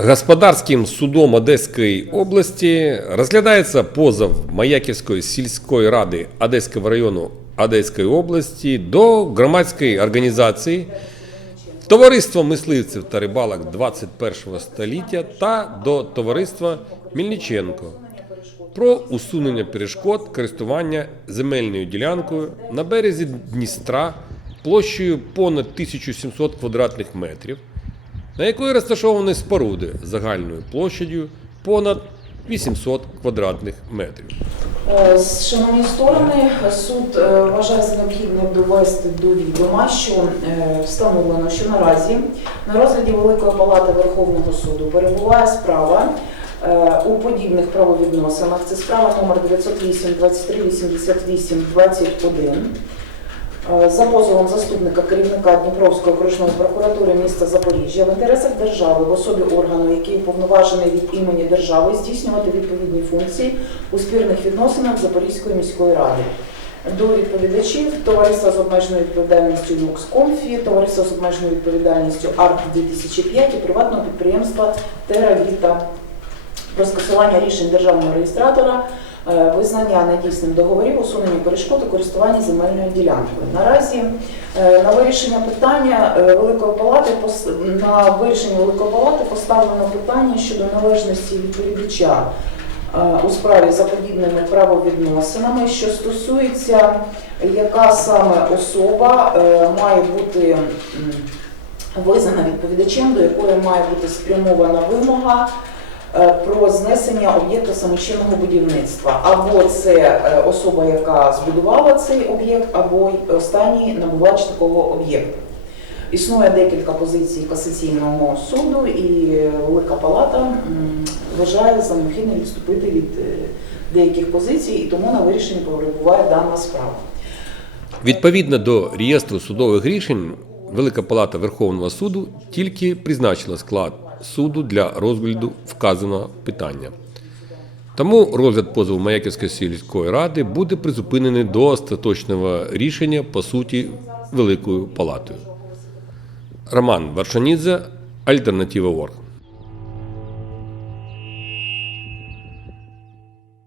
Господарським судом Одеської області розглядається позов Маяківської сільської ради Одеського району Одеської області до громадської організації Товариство мисливців та рибалок 21 століття та до товариства Мільниченко про усунення перешкод користування земельною ділянкою на березі Дністра площею понад 1700 квадратних метрів, на якої розташовані споруди загальною площадю понад 800 квадратних метрів. Е, Шановні сторони, суд е, вважає за необхідним довести до відома, що е, встановлено, що наразі на розгляді Великої Палати Верховного суду перебуває справа у подібних правовідносинах. Це справа номер 908 23 88 21 Е, за позовом заступника керівника Дніпровської окружної прокуратури міста Запоріжжя в інтересах держави в особі органу, який уповноважений від імені держави здійснювати відповідні функції у спірних відносинах Запорізької міської ради. До відповідачів товариства з обмеженою відповідальністю Люкс Комфі, товариства з обмеженою відповідальністю Арт 2005 і приватного підприємства Тера Віта про скасування рішень державного реєстратора, е, визнання недійсним договорів, усунення перешкод у користуванні земельною ділянкою. Наразі е, на вирішення питання е, Великої палати на вирішення Великої палати поставлено питання щодо належності відповідача е, у справі за подібними правовідносинами, що стосується, яка саме особа е, має бути визнана відповідачем, до якої має бути спрямована вимога е, про знесення об'єкта самочинного будівництва. Або це е, особа, яка збудувала цей об'єкт, або останній набувач такого об'єкту. Існує декілька позицій касаційного суду, і Велика Палата вважає за необхідне відступити від е, деяких позицій, і тому на вирішенні перебуває дана справа. Відповідно до реєстру судових рішень, Велика Палата Верховного суду тільки призначила склад суду для розгляду вказаного питання. Тому розгляд позову Маяківської сільської ради буде призупинений до остаточного рішення по суті Великою Палатою. Роман Варшанідзе, Альтернатива Орг.